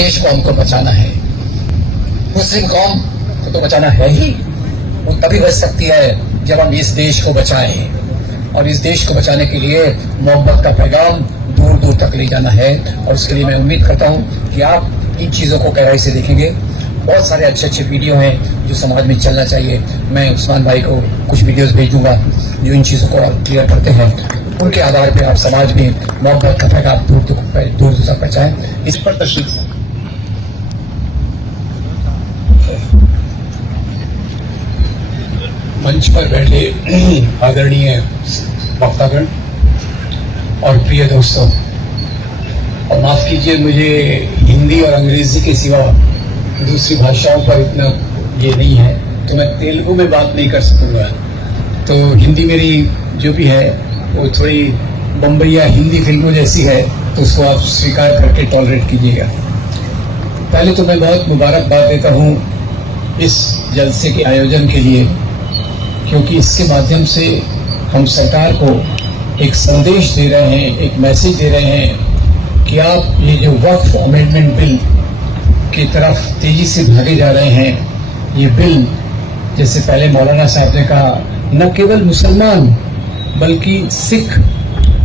देश को हमको बचाना है। मुस्लिम कौम को तो बचाना है ही, वो तभी बच सकती है जब हम इस देश को बचाएं। और इस देश को बचाने के लिए मोहब्बत का पैगाम दूर दूर तक ले जाना है। और उसके लिए मैं उम्मीद करता हूं कि आप इन चीज़ों को गहराई से देखेंगे। बहुत सारे अच्छे अच्छे वीडियो हैं जो समाज में चलना चाहिए। मैं उस्मान भाई को कुछ वीडियोस भेजूंगा जो इन चीज़ों को क्लियर करते हैं। उनके आधार पर आप समाज में मोहब्बत का पैगाम दूर दूर तक पहुंचाएं। इस पर तशरीफ मंच पर बैठे आदरणीय वक्तागण और प्रिय दोस्तों, और माफ कीजिए मुझे हिंदी और अंग्रेजी के सिवा दूसरी भाषाओं पर इतना ये नहीं है, तो मैं तेलुगु में बात नहीं कर सकूंगा। तो हिंदी मेरी जो भी है वो थोड़ी बम्बईया हिंदी फिल्मों जैसी है, तो उसको आप स्वीकार करके टॉलरेट कीजिएगा। पहले तो मैं बहुत मुबारकबाद देता हूँ इस जलसे के आयोजन के लिए, क्योंकि इसके माध्यम से हम सरकार को एक संदेश दे रहे हैं, एक मैसेज दे रहे हैं कि आप ये जो वक्फ अमेंडमेंट बिल की तरफ तेजी से भागे जा रहे हैं, ये बिल जैसे पहले मौलाना साहब ने कहा, न केवल मुसलमान बल्कि सिख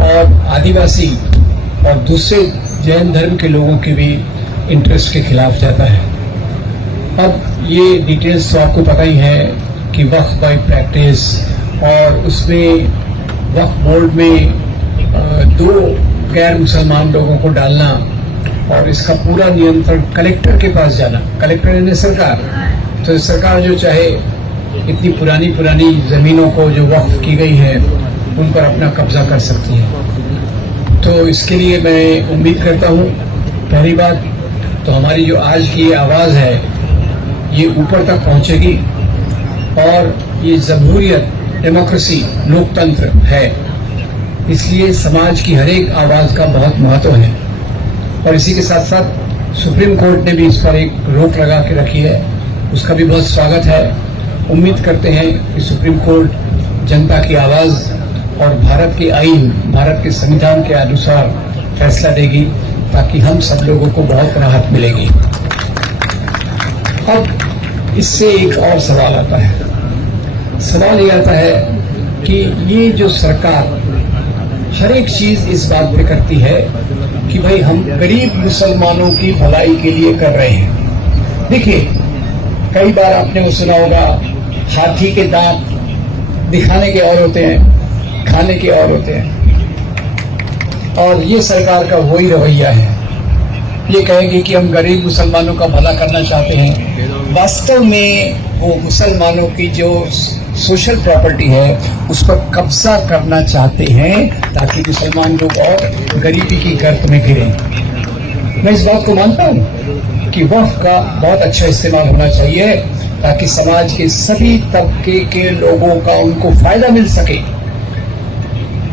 और आदिवासी और दूसरे जैन धर्म के लोगों के भी इंटरेस्ट के खिलाफ जाता है। अब ये डिटेल्स तो आपको पता ही है कि वक्फ बाय प्रैक्टिस और उसमें वक्फ बोर्ड में 2 गैर मुसलमान लोगों को डालना और इसका पूरा नियंत्रण कलेक्टर के पास जाना। कलेक्टर यानी सरकार, तो सरकार जो चाहे इतनी पुरानी जमीनों को जो वक्फ की गई है उन पर अपना कब्जा कर सकती है। तो इसके लिए मैं उम्मीद करता हूँ, पहली बात तो हमारी जो आज की आवाज़ है ये ऊपर तक पहुँचेगी और ये जमहूरियत, डेमोक्रेसी, लोकतंत्र है, इसलिए समाज की हर एक आवाज़ का बहुत महत्व है। और इसी के साथ साथ सुप्रीम कोर्ट ने भी इस पर एक रोक लगा के रखी है, उसका भी बहुत स्वागत है। उम्मीद करते हैं कि सुप्रीम कोर्ट जनता की आवाज़ और भारत के आईन, भारत के संविधान के अनुसार फैसला देगी, ताकि हम सब लोगों को बहुत राहत मिलेगी। अब इससे एक और सवाल आता है, सवाल ये आता है कि ये जो सरकार हर एक चीज इस बात पे करती है कि भाई हम गरीब मुसलमानों की भलाई के लिए कर रहे हैं। देखिए, कई बार आपने वो सुना होगा, हाथी के दांत दिखाने के और होते हैं, खाने के और होते हैं। और ये सरकार का वही रवैया है, ये कहेगी कि हम गरीब मुसलमानों का भला करना चाहते हैं। वास्तव में वो मुसलमानों की जो सोशल प्रॉपर्टी है उस पर कब्जा करना चाहते हैं, ताकि मुसलमान लोग और गरीबी की गर्त में गिरें। मैं इस बात को मानता हूँ कि वक्फ का बहुत अच्छा इस्तेमाल होना चाहिए, ताकि समाज के सभी तबके के लोगों का उनको फायदा मिल सके।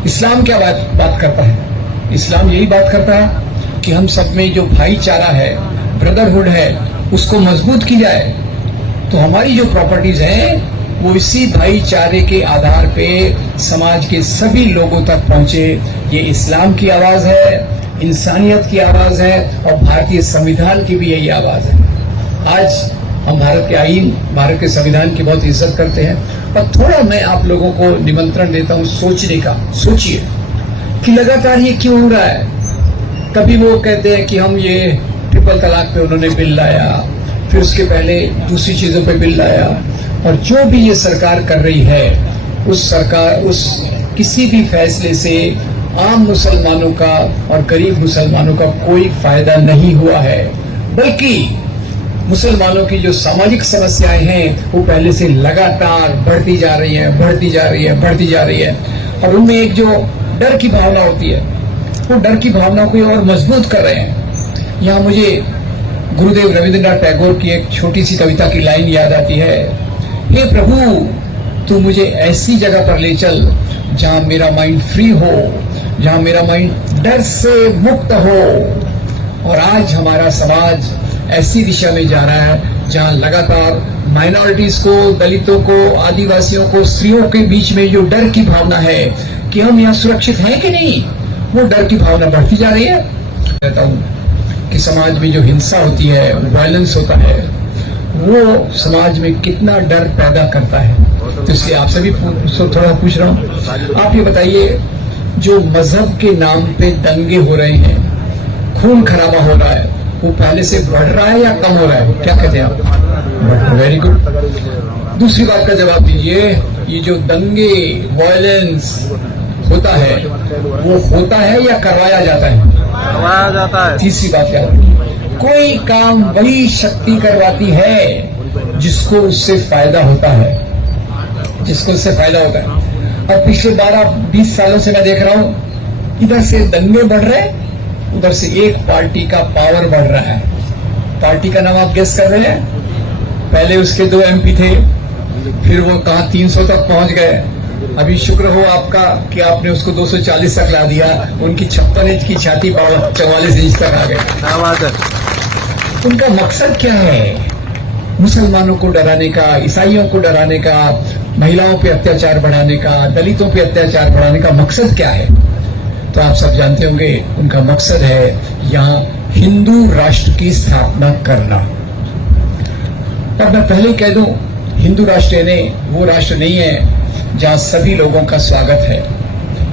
इस्लाम क्या बात करता है? इस्लाम यही बात करता है कि हम सब में जो भाईचारा है, ब्रदरहुड है, उसको मजबूत की जाए। तो हमारी जो प्रॉपर्टीज हैं वो इसी भाईचारे के आधार पे समाज के सभी लोगों तक पहुंचे। ये इस्लाम की आवाज है, इंसानियत की आवाज है और भारतीय संविधान की भी यही आवाज है। आज हम भारत के आईन, भारत के संविधान की बहुत इज्जत करते हैं, पर थोड़ा मैं आप लोगों को निमंत्रण देता हूं सोचने का। सोचिए कि लगातार ये क्यों हो रहा है। कभी वो कहते हैं कि हम ये ट्रिपल तलाक पे उन्होंने बिल लाया, फिर उसके पहले दूसरी चीजों पे बिल लाया, और जो भी ये सरकार कर रही है उस किसी भी फैसले से आम मुसलमानों का और गरीब मुसलमानों का कोई फायदा नहीं हुआ है, बल्कि मुसलमानों की जो सामाजिक समस्याएं हैं वो पहले से लगातार बढ़ती जा रही है। और उनमें एक जो डर की भावना होती है, वो डर की भावना को और मजबूत कर रहे हैं। यहाँ मुझे गुरुदेव रविंद्रनाथ टैगोर की एक छोटी सी कविता की लाइन याद आती है, हे प्रभु तू मुझे ऐसी जगह पर ले चल जहां मेरा माइंड फ्री हो, जहां मेरा माइंड डर से मुक्त हो। और आज हमारा समाज ऐसी दिशा में जा रहा है जहां लगातार माइनॉरिटीज को, दलितों को, आदिवासियों को, स्त्रियों के बीच में जो डर की भावना है कि हम यहाँ सुरक्षित हैं कि नहीं, वो डर की भावना बढ़ती जा रही है। कहता हूँ कि समाज में जो हिंसा होती है, वायलेंस होता है, वो समाज में कितना डर पैदा करता है। तो इसलिए आपसे भी थोड़ा पूछ रहा हूँ, आप ये बताइए, जो मजहब के नाम पे दंगे हो रहे हैं, खून खराबा हो रहा है, वो पहले से बढ़ रहा है या कम हो रहा है? क्या कहते हैं आप? Very good. दूसरी बात का जवाब दीजिए, ये जो दंगे, वायलेंस होता है, वो होता है या करवाया जाता है? करवाया जाता है। तीसरी बात क्या होगी? कोई काम वही शक्ति करवाती है जिसको उससे फायदा होता है, जिसको उससे फायदा होता है। और पिछले 12-20 सालों से मैं देख रहा हूं, इधर से दंगे बढ़ रहे, उधर से एक पार्टी का पावर बढ़ रहा है। पार्टी का नाम आप गेस कर रहे हैं? पहले उसके 2 MP थे, फिर वो कहां 300 तक पहुंच गए। अभी शुक्र हो आपका कि आपने उसको 240 तक ला दिया। उनकी 56 इंच की छाती 44 इंच तक आ गए। क्या बात है। उनका मकसद क्या है? मुसलमानों को डराने का, ईसाइयों को डराने का, महिलाओं पे अत्याचार बढ़ाने का, दलितों पे अत्याचार बढ़ाने का मकसद क्या है? तो आप सब जानते होंगे, उनका मकसद है यहाँ हिंदू राष्ट्र की स्थापना करना। अब मैं पहले कह दूं, हिंदू राष्ट्र यानी वो राष्ट्र नहीं है जहां सभी लोगों का स्वागत है।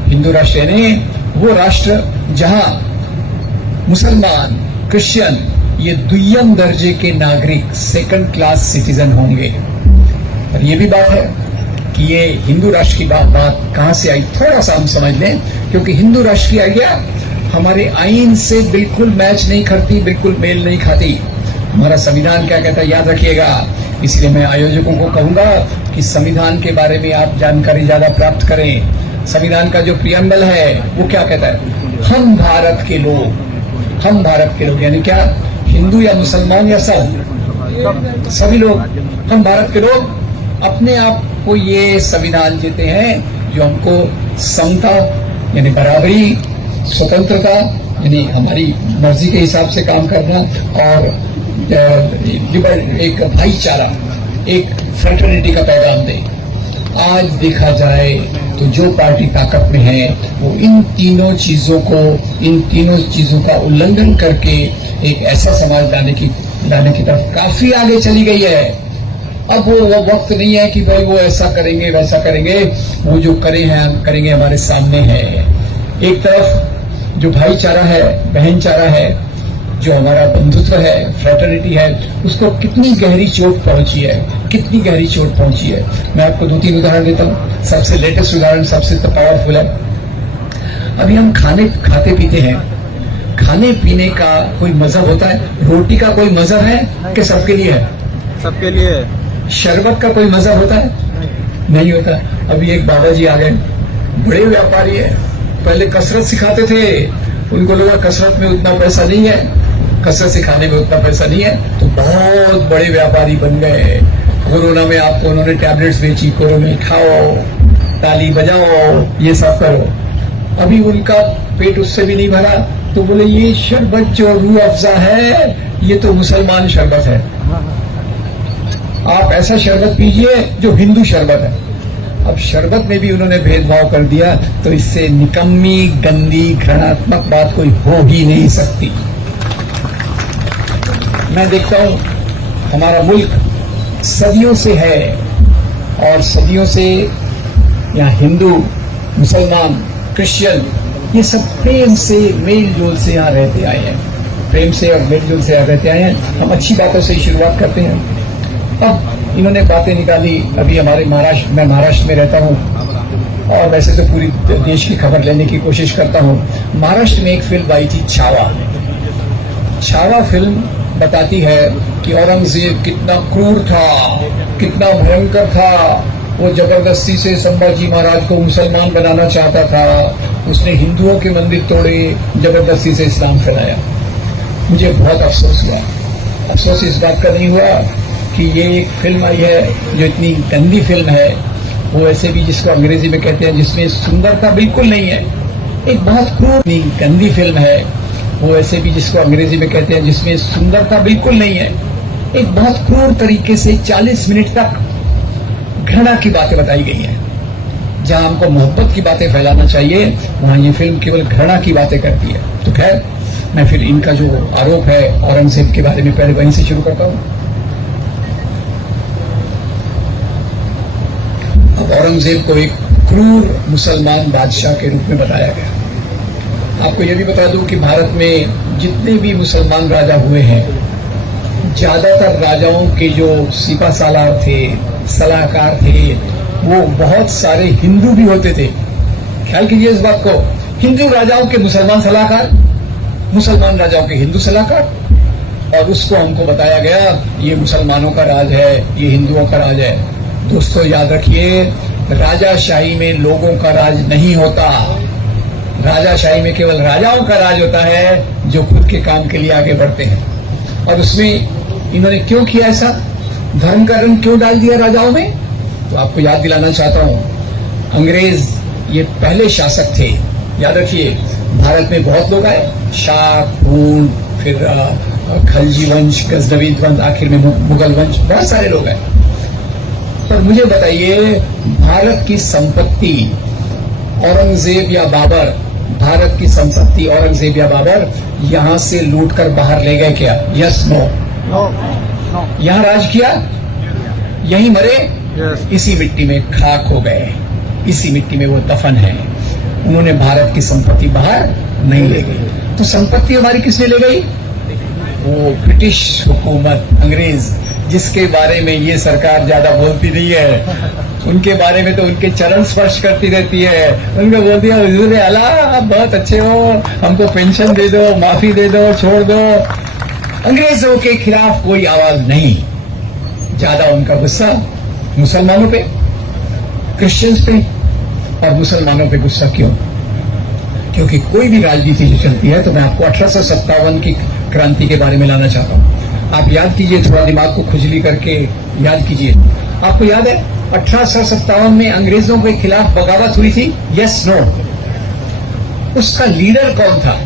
हिंदू राष्ट्र यानी वो राष्ट्र जहां मुसलमान, क्रिश्चियन ये द्वितीय दर्जे के नागरिक, सेकंड क्लास सिटीजन होंगे। और ये भी बात है कि ये हिंदू राष्ट्र की बात कहां से आई, थोड़ा सा हम समझ लें, क्योंकि हिंदू राष्ट्र की आइडिया हमारे आईन से बिल्कुल मैच नहीं करती, बिल्कुल मेल नहीं खाती। हमारा संविधान क्या कहता है, याद रखिएगा। इसलिए मैं आयोजकों को कहूंगा कि संविधान के बारे में आप जानकारी ज्यादा प्राप्त करें। संविधान का जो प्रियम्बल है वो क्या कहता है? हम भारत के लोग, हम भारत के लोग यानी क्या, हिंदू या मुसलमान या सब, सभी लोग, हम भारत के लोग अपने आप को ये संविधान देते हैं जो हमको समता यानी बराबरी, स्वतंत्रता यानी हमारी मर्जी के हिसाब से काम करना, और एक भाईचारा, एक फ्रेटर्निटी का पैगाम दे। आज देखा जाए तो जो पार्टी ताकत में है वो इन तीनों चीजों का उल्लंघन करके एक ऐसा समाज लाने की तरफ काफी आगे चली गई है। अब वो वक्त नहीं है कि भाई वो ऐसा करेंगे वैसा करेंगे, वो जो करेंगे हमारे सामने है। एक तरफ जो भाईचारा है, बहनचारा है, जो हमारा बंधुत्व है, फ्रेटर्निटी है, उसको कितनी गहरी चोट पहुंची है, कितनी गहरी चोट पहुंची है। मैं आपको 2-3 उदाहरण देता हूं। सबसे लेटेस्ट उदाहरण, सबसे पावरफुल है। अभी हम खाते पीते हैं, खाने पीने का कोई मजहब होता है? रोटी का कोई मजहब है कि सबके लिए है? सबके लिए। शरबत का कोई मजहब होता है? नहीं होता। अभी एक बाबा जी आ गए, बड़े व्यापारी है, पहले कसरत सिखाते थे, उनको लगा कसरत में उतना पैसा नहीं है, कसरत सिखाने में उतना पैसा नहीं है, तो बहुत बड़े व्यापारी बन गए। कोरोना में आपको उन्होंने टैबलेट्स बेची, कोरोना में खाओ, ताली बजाओ, ये सब करो। अभी उनका पेट उससे भी नहीं भरा, तो बोले ये शरबत जो रूह अफ़ज़ा है, ये तो मुसलमान शरबत है, आप ऐसा शरबत पीजिए जो हिंदू शरबत है। अब शरबत में भी उन्होंने भेदभाव कर दिया, तो इससे निकम्मी, गंदी, घृणात्मक बात कोई हो ही नहीं सकती। मैं देखता हूं हमारा मुल्क सदियों से है, और सदियों से यहाँ हिंदू, मुसलमान, क्रिश्चियन ये सब प्रेम से, मेल जोल से यहाँ रहते आए हैं, प्रेम से और मेल जोल से यहाँ रहते आए हैं। हम अच्छी बातों से ही शुरुआत करते हैं। अब इन्होंने बातें निकाली। अभी हमारे मैं महाराष्ट्र में रहता हूँ, और वैसे तो पूरी देश की खबर लेने की कोशिश करता हूँ। महाराष्ट्र में एक फिल्म आई थी, छावा फिल्म बताती है कि औरंगजेब कितना क्रूर था, कितना भयंकर था। वो जबरदस्ती से संभाजी महाराज को मुसलमान बनाना चाहता था, उसने हिंदुओं के मंदिर तोड़े, जबरदस्ती से इस्लाम फैलाया। मुझे बहुत अफसोस हुआ। अफसोस इस बात का नहीं हुआ कि ये एक फिल्म आई है जो इतनी गंदी फिल्म है, वो ऐसे भी जिसको अंग्रेजी में कहते हैं जिसमें सुंदरता बिल्कुल नहीं है, एक बहुत क्रूर गंदी फिल्म है, वो ऐसे भी जिसको अंग्रेजी में कहते हैं जिसमें सुंदरता बिल्कुल नहीं है, एक बहुत क्रूर तरीके से 40 मिनट तक घृणा की बातें बताई गई हैं। जहां हमको मोहब्बत की बातें फैलाना चाहिए, वहां ये फिल्म केवल घृणा की बातें करती है। तो खैर, मैं फिर इनका जो आरोप है औरंगजेब के बारे में पहले वहीं से शुरू करता हूं। अब औरंगजेब को एक क्रूर मुसलमान बादशाह के रूप में बताया गया। आपको यह भी बता दूं कि भारत में जितने भी मुसलमान राजा हुए हैं, ज्यादातर राजाओं के जो सिपा सालार थे, सलाहकार थे, वो बहुत सारे हिंदू भी होते थे। ख्याल कीजिए इस बात को, हिंदू राजाओं के मुसलमान सलाहकार, मुसलमान राजाओं के हिंदू सलाहकार, और उसको हमको बताया गया ये मुसलमानों का राज है, ये हिंदुओं का राज है। दोस्तों याद रखिए, राजाशाही में लोगों का राज नहीं होता। राजाशाही में केवल राजाओं का राज होता है जो खुद के काम के लिए आगे बढ़ते हैं। और उसमें इन्होंने क्यों किया ऐसा? धर्म का रंग क्यों डाल दिया राजाओं में? तो आपको याद दिलाना चाहता हूं, अंग्रेज ये पहले शासक थे। याद रखिए, भारत में बहुत लोग आए, शाह, खून, फिर खलजी वंश, गजनवी वंश, आखिर में मुगल वंश, बहुत सारे लोग आए। पर मुझे बताइए, भारत की संपत्ति औरंगजेब या बाबर, भारत की संपत्ति औरंगजेब या बाबर यहां से लूटकर बाहर ले गए क्या? Yes, no? नो। यहां राज किया, यहीं मरे, यस। इसी मिट्टी में खाक हो गए, इसी मिट्टी में वो दफन है। उन्होंने भारत की संपत्ति बाहर नहीं ले गई। तो संपत्ति हमारी किसने ले गई? वो ब्रिटिश हुकूमत, अंग्रेज, जिसके बारे में ये सरकार ज्यादा बोलती नहीं है। उनके बारे में तो उनके चरण स्पर्श करती रहती है। उनको बोलती है, हुजूर आला आप बहुत अच्छे हो, हमको पेंशन दे दो, माफी दे दो, छोड़ दो। अंग्रेजों के खिलाफ कोई आवाज नहीं। ज्यादा उनका गुस्सा मुसलमानों पे, क्रिश्चियंस पे और मुसलमानों पे गुस्सा क्यों? क्योंकि कोई भी राजनीति जो चलती है, तो मैं आपको 1857 की क्रांति के बारे में लाना चाहता हूं। आप याद कीजिए, थोड़ा दिमाग को खुजली करके याद कीजिए। आपको याद है 1857 में अंग्रेजों के खिलाफ बगावत हुई थी? Yes, no? उसका लीडर कौन था?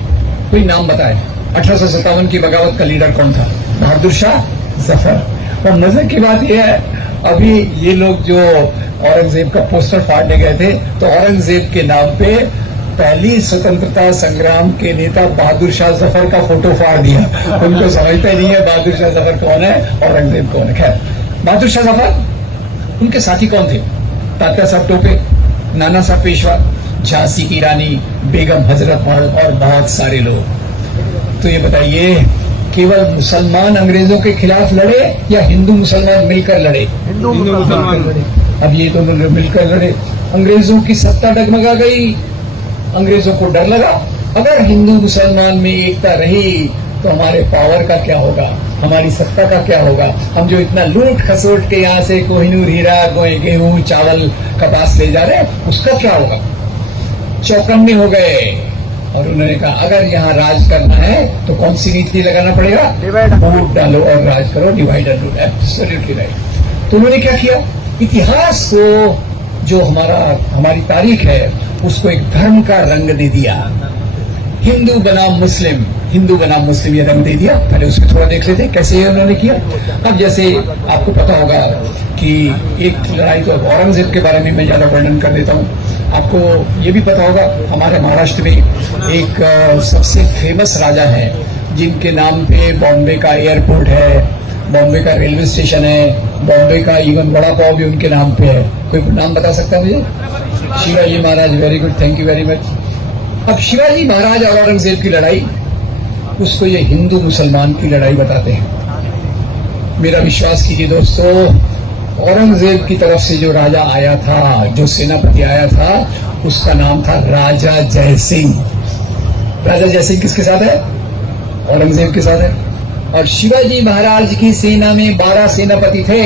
कोई नाम बताए। 1857 की बगावत का लीडर कौन था? बहादुर शाह जफर। और मजे की बात यह है, अभी ये लोग जो औरंगजेब का पोस्टर फाड़ने गए थे, तो औरंगजेब के नाम पे पहली स्वतंत्रता संग्राम के नेता बहादुर शाह जफर का फोटो फाड़ दिया। उनको समझते नहीं है बहादुर शाह जफर कौन है, औरंगजेब कौन है। खैर, बहादुर शाह जफर, उनके साथी कौन थे? तात्या साहब टोपे, नाना साहब पेशवा, झांसी की रानी बेगम हजरत महल और बहुत सारे लोग। तो ये बताइए, केवल मुसलमान अंग्रेजों के खिलाफ लड़े या हिंदू मुसलमान मिलकर लड़े? हिंदू मुसलमान। अब ये दोनों मिलकर लड़े। अंग्रेजों की सत्ता डगमगा गई, अंग्रेजों को डर लगा, अगर हिंदू मुसलमान में एकता रही तो हमारे पावर का क्या होगा, हमारी सत्ता का क्या होगा? हम जो इतना लूट खसोट के यहाँ से कोहिनूर हीरा, गेहूं, चावल, कपास ले जा रहे हैं, उसका क्या होगा? चौकन्ने हो गए और उन्होंने कहा, अगर यहाँ राज करना है तो कौन सी नीति लगाना पड़ेगा? वोट डालो और राज करो, divide and rule. Absolutely right. तो उन्होंने क्या किया? इतिहास को, जो हमारी तारीख है, उसको एक धर्म का रंग दे दिया। हिंदू बनाम मुस्लिम, हिंदू बनाम मुस्लिम ये रंग दे दिया। पहले उसको थोड़ा देख लेते कैसे ये उन्होंने किया। अब जैसे आपको पता होगा कि एक लड़ाई, तो औरंगजेब के बारे में मैं ज्यादा वर्णन कर देता हूँ। आपको ये भी पता होगा, हमारे महाराष्ट्र में एक सबसे फेमस राजा है जिनके नाम पे बॉम्बे का एयरपोर्ट है, बॉम्बे का रेलवे स्टेशन है, बॉम्बे का इवन वड़ा पाव भी उनके नाम पे है। कोई नाम बता सकता है मुझे? Shivaji Maharaj. Very good, thank you very much. अब शिवाजी महाराज और औरंगजेब की लड़ाई, उसको ये हिंदू मुसलमान की लड़ाई बताते हैं। मेरा विश्वास कीजिए दोस्तों, औरंगजेब की तरफ से जो राजा आया था, जो सेनापति आया था, उसका नाम था राजा जयसिंह। राजा जयसिंह किसके साथ है? औरंगजेब के साथ है। और शिवाजी महाराज की सेना में 12 सेनापति थे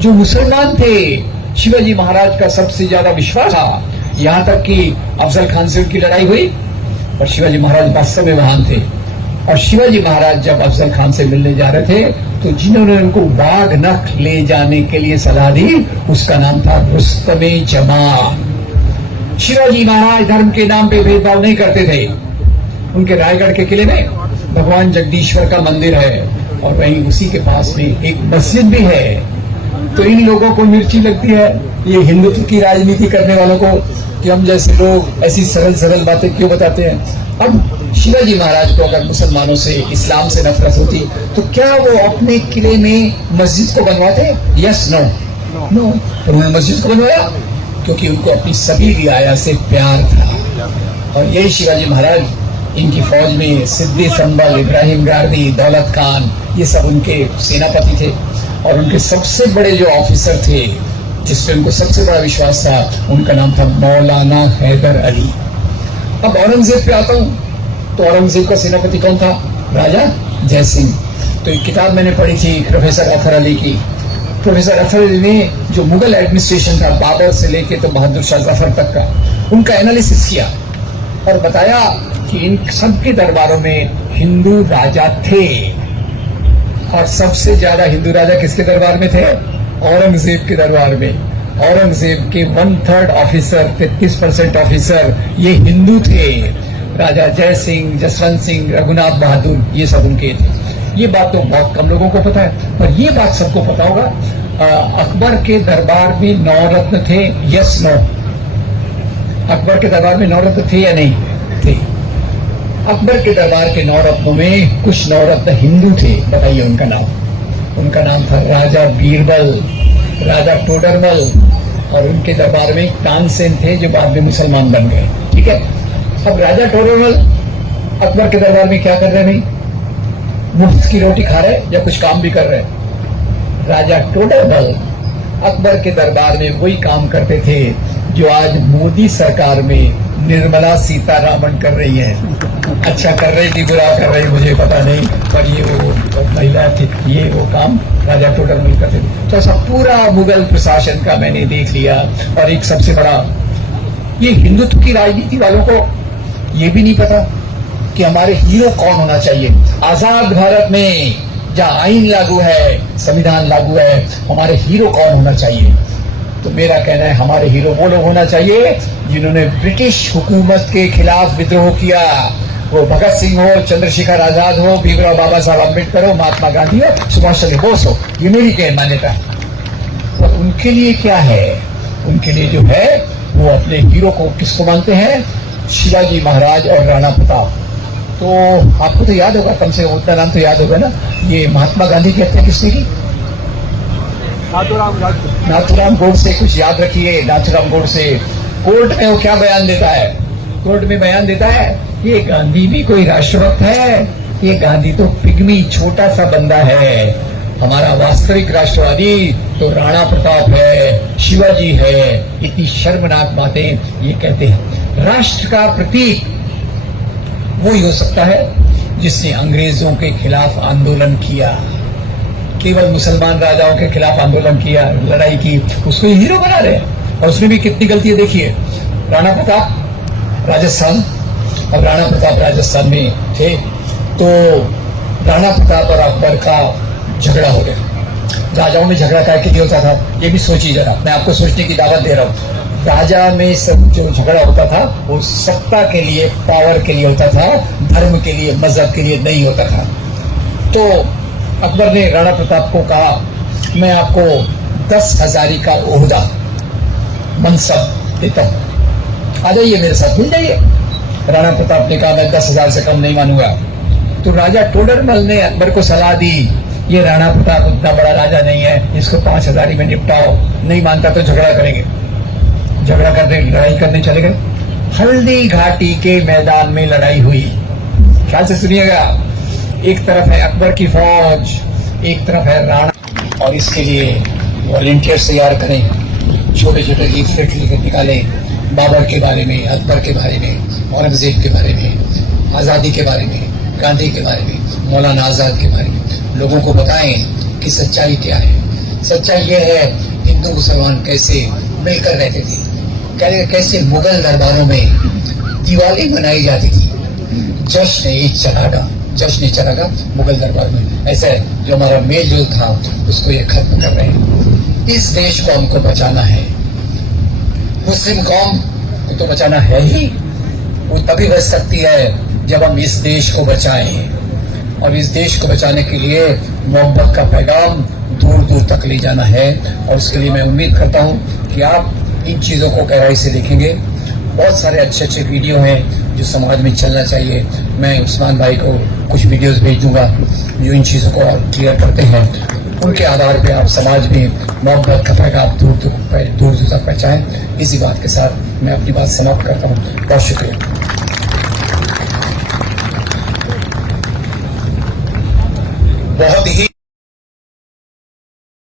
जो मुसलमान थे। शिवाजी महाराज का सबसे ज्यादा विश्वास था, यहां तक कि अफजल खान से उनकी लड़ाई हुई और शिवाजी महाराज वास्तव में वहां थे। और शिवाजी महाराज जब अफजल खान से मिलने जा रहे थे, तो जिन्होंने उनको वाघ नख ले जाने के लिए सलाह दी, उसका नाम था रुस्तमे जमान। शिवाजी महाराज धर्म के नाम पे भेदभाव नहीं करते थे। उनके रायगढ़ के किले में भगवान जगदीश्वर का मंदिर है और वहीं उसी के पास में एक मस्जिद भी है। तो इन लोगों को मिर्ची लगती है, ये हिंदुत्व की राजनीति करने वालों को, कि हम जैसे लोग ऐसी सरल सरल बातें क्यों बताते हैं। अब शिवाजी महाराज को अगर मुसलमानों से, इस्लाम से नफरत होती तो क्या वो अपने किले में मस्जिद को बनवाते? Yes, no, no. तो उन्होंने मस्जिद को बनवाया क्योंकि उनको अपनी सभी रियाया से प्यार था। और यही शिवाजी महाराज, इनकी फौज में सिद्दी संबल, इब्राहिम गारदी, दौलत खान, ये सब उनके सेनापति थे। और उनके सबसे बड़े जो ऑफिसर थे, जिसपे उनको सबसे बड़ा विश्वास था, उनका नाम था मौलाना हैदर अली। अब औरंगजेब पे आता हूँ, तो औरंगजेब का सेनापति कौन था? राजा जय सिंह। तो एक किताब मैंने पढ़ी थी प्रोफेसर अफर अली की। प्रोफेसर अफर अली ने जो मुगल एडमिनिस्ट्रेशन था, बाबर से लेके तो बहादुर शाह जफर तक का, उनका एनालिसिस किया और बताया कि इन सबके दरबारों में हिंदू राजा थे। और सबसे ज्यादा हिंदू राजा किसके दरबार में थे? औरंगजेब के दरबार में। औरंगजेब के 1/3 ऑफिसर, 33% ऑफिसर ये हिंदू थे। राजा जय सिंह, जसवंत सिंह, रघुनाथ बहादुर, ये सब उनके थे। ये बात तो बहुत कम लोगों को पता है, पर ये बात सबको पता होगा। अकबर के दरबार में 9 रत्न थे, यस, नो? अकबर के दरबार में 9 रत्न थे या नहीं थे? अकबर के दरबार के 9 रत्नों में कुछ 9 रत्न हिंदू थे। बताइए उनका नाम। उनका नाम था राजा बीरबल, राजा टोडरमल, और उनके दरबार में तानसेन थे जो बाद में मुसलमान बन गए। ठीक है। अब राजा टोडरमल अकबर के दरबार में क्या कर रहे हैं भाई? मुफ्त की रोटी खा रहे या कुछ काम भी कर रहे? राजा टोडरमल अकबर के दरबार में वही काम करते थे जो आज मोदी सरकार में निर्मला सीतारामन कर रही है। अच्छा कर रही थी, बुरा कर रही मुझे पता नहीं, पर ये वो महिला थी, ये वो काम राजा टोडरमल करते थे। तो ऐसा पूरा मुगल प्रशासन का मैंने देख लिया। और एक सबसे बड़ा, ये हिंदुत्व की राजनीति वालों को ये भी नहीं पता कि हमारे हीरो कौन होना चाहिए। आजाद भारत में जहां आईन लागू है, संविधान लागू है, हमारे हीरो कौन होना चाहिए? तो मेरा कहना है हमारे हीरो वो लोग होना चाहिए जिन्होंने ब्रिटिश हुकूमत के खिलाफ विद्रोह किया। वो भगत सिंह हो, चंद्रशेखर आजाद हो, भीमराव बाबा साहब अम्बेडकर हो, महात्मा गांधी हो, सुभाष चंद्र बोस हो, ये मेरी क्या मान्यता। तो उनके लिए क्या है? उनके लिए जो है वो अपने हीरो को किसको मानते हैं? शिवाजी महाराज और राणा प्रताप। तो आपको तो याद होगा, कम से कम उतना नाम तो याद होगा ना। ये महात्मा गांधी की हत्या किसने की? नाथूराम गोडसे। कुछ याद रखिए, नाथूराम गोडसे। कोर्ट में वो क्या बयान देता है? कोर्ट में बयान देता है ये गांधी भी कोई राष्ट्रभक्त है? ये गांधी तो पिग्मी छोटा सा बंदा है। हमारा वास्तविक राष्ट्रवादी तो राणा प्रताप है, शिवाजी है। इतनी शर्मनाक बातें ये कहते हैं। राष्ट्र का प्रतीक वो ही हो सकता है जिसने अंग्रेजों के खिलाफ आंदोलन किया, केवल मुसलमान राजाओं के खिलाफ आंदोलन किया, लड़ाई की, उसको हीरो बना रहे हैं। और उसमें भी कितनी गलतियां देखिए। राणा प्रताप राजस्थान, अब राणा प्रताप राजस्थान में थे तो राणा प्रताप और अकबर का झगड़ा हो गया। राजाओं में झगड़ा काय के लिए होता था ये भी सोचिए जरा, मैं आपको सोचने की दावत दे रहा हूँ। राजा में सब जो झगड़ा होता था वो सत्ता के लिए, पावर के लिए होता था, धर्म के लिए, मजहब के लिए नहीं होता था। तो अकबर ने राणा प्रताप को कहा मैं आपको 10,000 का ओहदा, मनसब देता हूं, आ जाइए मेरे साथ, मिल जाइए। राणा प्रताप ने कहा मैं 10,000 से कम नहीं मानूंगा। तो राजा टोडरमल ने अकबर को सलाह दी ये राणा प्रताप उतना बड़ा राजा नहीं है, इसको 5,000 में निपटाओ। नहीं मानता तो झगड़ा करेंगे। झगड़ा करने, लड़ाई करने चले गए। हल्दी घाटी के मैदान में लड़ाई हुई। ख्याल से सुनिएगा, एक तरफ है अकबर की फौज, एक तरफ है राणा। और इसके लिए वॉलंटियर्स तैयार करें, छोटे छोटे लीफलेट निकालें बाबर के बारे में, अकबर के बारे में, औरंगजेब के बारे में, आज़ादी के बारे में, गांधी के बारे में, मौलाना आजाद के बारे में। लोगों को बताएं कि सच्चाई क्या है। सच्चाई यह है हिंदू मुसलमान कैसे मिलकर रहते थे, कैसे मुगल दरबारों में दिवाली मनाई जाती थी, जश्न चलागा मुगल दरबार में। ऐसा है जो हमारा मेल जोल था उसको ये खत्म कर रहे हैं। इस देश को हमको बचाना है। मुस्लिम कौम को तो बचाना है ही, वो तभी बच सकती है जब हम इस देश को बचाएं। और इस देश को बचाने के लिए मोहब्बत का पैगाम दूर दूर तक ले जाना है। और उसके लिए मैं उम्मीद करता हूं कि आप इन चीजों को गहराई से देखेंगे। बहुत सारे अच्छे अच्छे वीडियो हैं जो समाज में चलना चाहिए। मैं उस्मान भाई को कुछ वीडियोस भेज दूंगा जो इन चीज़ों को और क्लियर करते हैं। उनके आधार पे आप समाज में मोहब्बत का पैगाम दूर दूर तक पहुंचाएं। इसी बात के साथ मैं अपनी बात समाप्त करता हूँ। बहुत शुक्रिया। बहुत ही